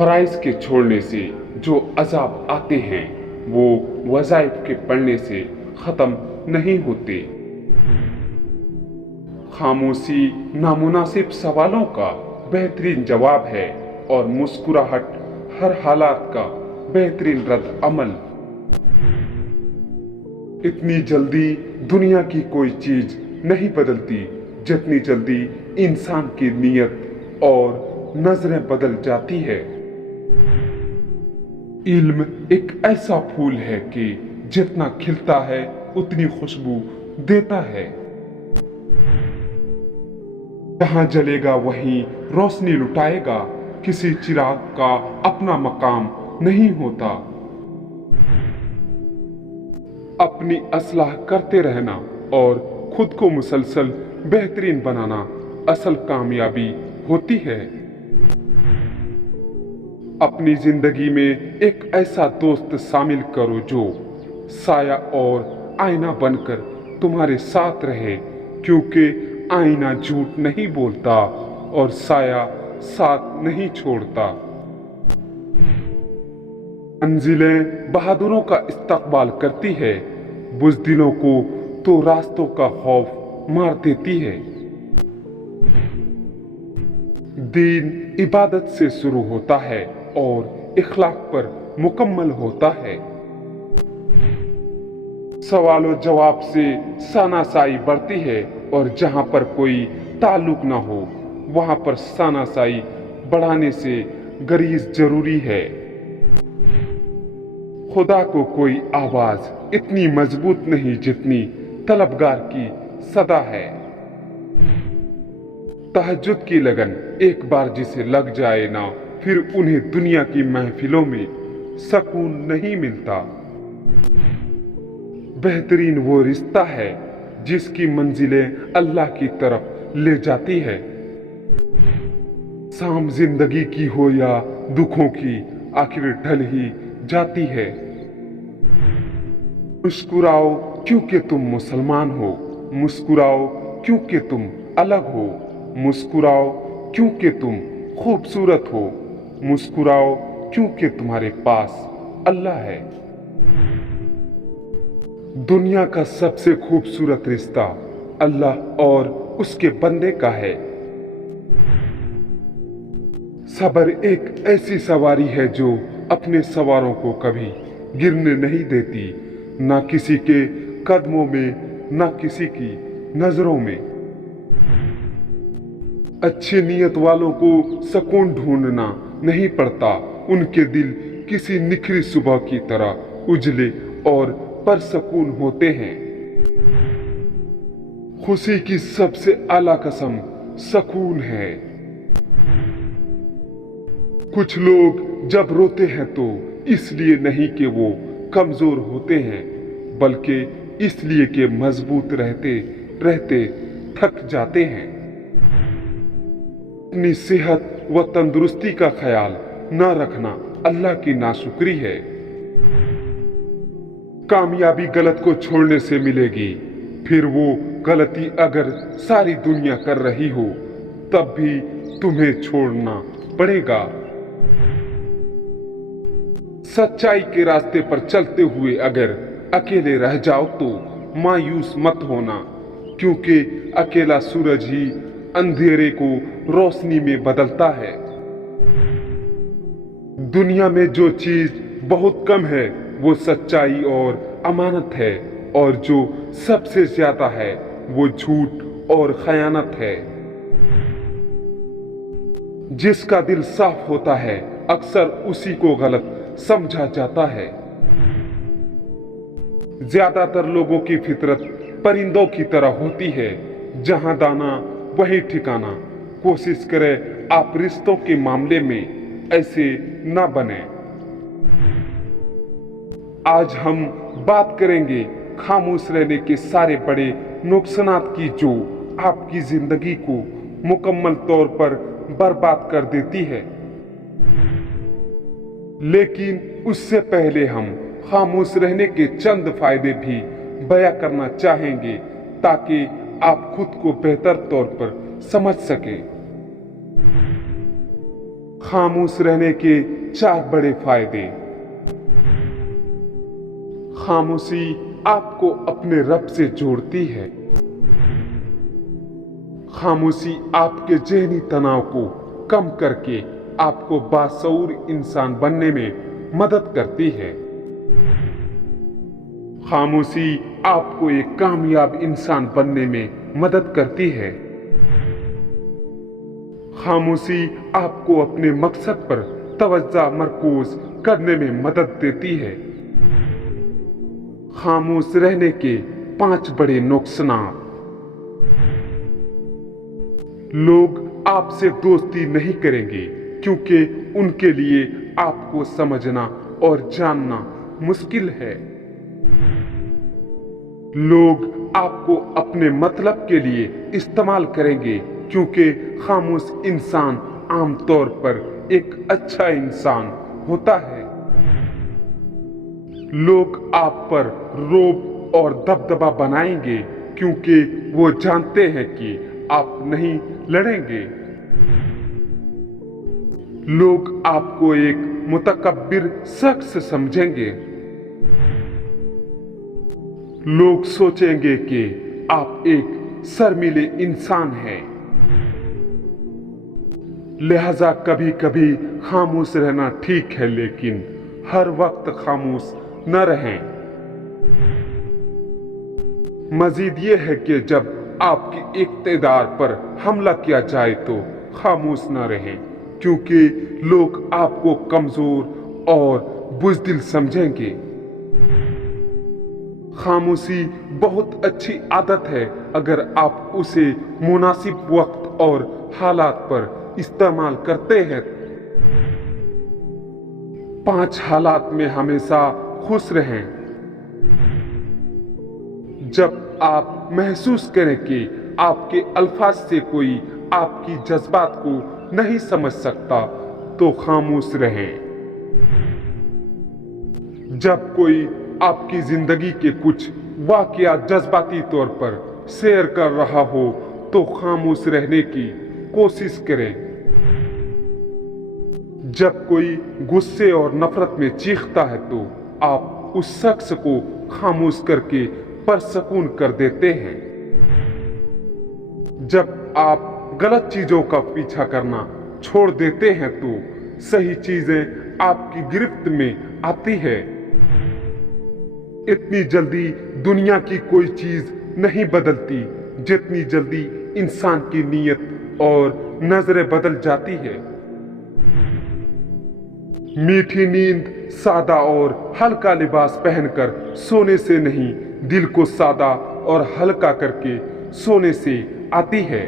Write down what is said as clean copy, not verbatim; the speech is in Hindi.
फराइज के छोड़ने से जो अजाब आते हैं वो वज़ाइफ के पढ़ने से ख़त्म नहीं होते। खामोशी नामुनासिब सवालों का बेहतरीन जवाब है और मुस्कुराहट हर हालात का बेहतरीन रद्द अमल। इतनी जल्दी दुनिया की कोई चीज नहीं बदलती जितनी जल्दी इंसान की नीयत और नजरें बदल जाती है। इल्म एक ऐसा फूल है कि जितना खिलता है उतनी खुशबू देता है। जहां जलेगा वहीं रोशनी लुटाएगा, किसी चिराग का अपना मकाम नहीं होता। अपनी असलाह करते रहना और खुद को मुसलसल बेहतरीन बनाना असल कामयाबी होती है। अपनी जिंदगी में एक ऐसा दोस्त शामिल करो जो साया और आईना बनकर तुम्हारे साथ रहे, क्योंकि आईना झूठ नहीं बोलता और साया साथ नहीं छोड़ता। मंजिलें बहादुरों का इस्तकबाल करती है, बुज़दिलों को तो रास्तों का खौफ मार देती है। दीन इबादत से शुरू होता है और इखलाक पर मुकम्मल होता है। सवालों जवाब से सानासाई बढ़ती है और जहां पर कोई ताल्लुक ना हो वहां पर सानासाई बढ़ाने से गरीज जरूरी है। खुदा को कोई आवाज इतनी मजबूत नहीं जितनी तलबगार की सदा है। तहज्जुद की लगन एक बार जिसे लग जाए ना, फिर उन्हें दुनिया की महफिलों में सुकून नहीं मिलता। बेहतरीन वो रिश्ता है जिसकी मंजिलें अल्लाह की तरफ ले जाती है। शाम जिंदगी की हो या दुखों की, आखिर ढल ही जाती है। मुस्कुराओ क्योंकि तुम मुसलमान हो, मुस्कुराओ क्योंकि तुम अलग हो, मुस्कुराओ क्योंकि तुम खूबसूरत हो, मुस्कुराओ क्योंकि तुम्हारे पास अल्लाह है। दुनिया का सबसे खूबसूरत रिश्ता अल्लाह और उसके बंदे का है। सब्र एक ऐसी सवारी है जो अपने सवारों को कभी गिरने नहीं देती, ना किसी के कदमों में ना किसी की नजरों में। अच्छी नीयत वालों को सुकून ढूंढना नहीं पड़ता, उनके दिल किसी निखरी सुबह की तरह उजले और परसकून होते हैं। खुशी की सबसे आला कसम सुकून है। कुछ लोग जब रोते हैं तो इसलिए नहीं कि वो कमजोर होते हैं, बल्कि इसलिए कि मजबूत रहते रहते थक जाते हैं। अपनी सेहत व तंदुरुस्ती का ख्याल न रखना अल्लाह की नाशुक्री है। कामयाबी गलत को छोड़ने से मिलेगी, फिर वो गलती अगर सारी दुनिया कर रही हो तब भी तुम्हें छोड़ना पड़ेगा। सच्चाई के रास्ते पर चलते हुए अगर अकेले रह जाओ तो मायूस मत होना, क्योंकि अकेला सूरज ही अंधेरे को रोशनी में बदलता है। दुनिया में जो चीज बहुत कम है वो सच्चाई और अमानत है, और जो सबसे ज्यादा है वो झूठ और खयानत है। जिसका दिल साफ होता है अक्सर उसी को गलत समझा जाता है। ज्यादातर लोगों की फितरत परिंदों की तरह होती है, जहां दाना वही ठिकाना। कोशिश करें आप रिश्तों के मामले में ऐसे ना बने। आज हम बात करेंगे खामोश रहने के सारे बड़े नुकसानात की जो आपकी जिंदगी को मुकम्मल तौर पर बर्बाद कर देती है। लेकिन उससे पहले हम खामोश रहने के चंद फायदे भी बयां करना चाहेंगे ताकि आप खुद को बेहतर तौर पर समझ सकें। खामोश रहने के 4 बड़े फायदे। खामोशी आपको अपने रब से जोड़ती है। खामोशी आपके ज़हनी तनाव को कम करके आपको बाशऊर इंसान बनने में मदद करती है। खामोशी आपको एक कामयाब इंसान बनने में मदद करती है। खामोशी आपको अपने मकसद पर तवज्जो मरकूज करने में मदद देती है। खामोश रहने के 5 बड़े नुकसान। लोग आपसे दोस्ती नहीं करेंगे क्योंकि उनके लिए आपको समझना और जानना मुश्किल है। लोग आपको अपने मतलब के लिए इस्तेमाल करेंगे क्योंकि खामोश इंसान आमतौर पर एक अच्छा इंसान होता है। लोग आप पर रोब और दबदबा बनाएंगे क्योंकि वो जानते हैं कि आप नहीं लड़ेंगे। लोग आपको एक मुतकब्बिर शख्स समझेंगे। लोग सोचेंगे कि आप एक शर्मीले इंसान हैं। लिहाजा कभी कभी खामोश रहना ठीक है, लेकिन हर वक्त खामोश न रहें। मजीद ये है कि जब आपकी इक़्तिदार पर हमला किया जाए तो खामोश न रहें, क्योंकि लोग आपको कमजोर और बुज़दिल समझेंगे। खामोशी बहुत अच्छी आदत है अगर आप उसे मुनासिब वक्त और हालात पर इस्तेमाल करते हैं। 5 हालात में हमेशा खुश रहें। जब आप महसूस करें कि आपके अल्फाज से कोई आपकी जज्बात को नहीं समझ सकता तो खामोश रहें। जब कोई आपकी जिंदगी के कुछ वाकयात जज्बाती तौर पर शेयर कर रहा हो तो खामोश रहने की कोशिश करें। जब कोई गुस्से और नफरत में चीखता है तो आप उस शख्स को खामोश करके परसकून कर देते हैं। जब आप गलत चीजों का पीछा करना छोड़ देते हैं तो सही चीजें आपकी गिरफ्त में आती है। इतनी जल्दी दुनिया की कोई चीज नहीं बदलती जितनी जल्दी इंसान की नीयत और नजरें बदल जाती है। मीठी नींद सादा और हल्का लिबास पहनकर सोने से नहीं, दिल को सादा और हल्का करके सोने से आती है।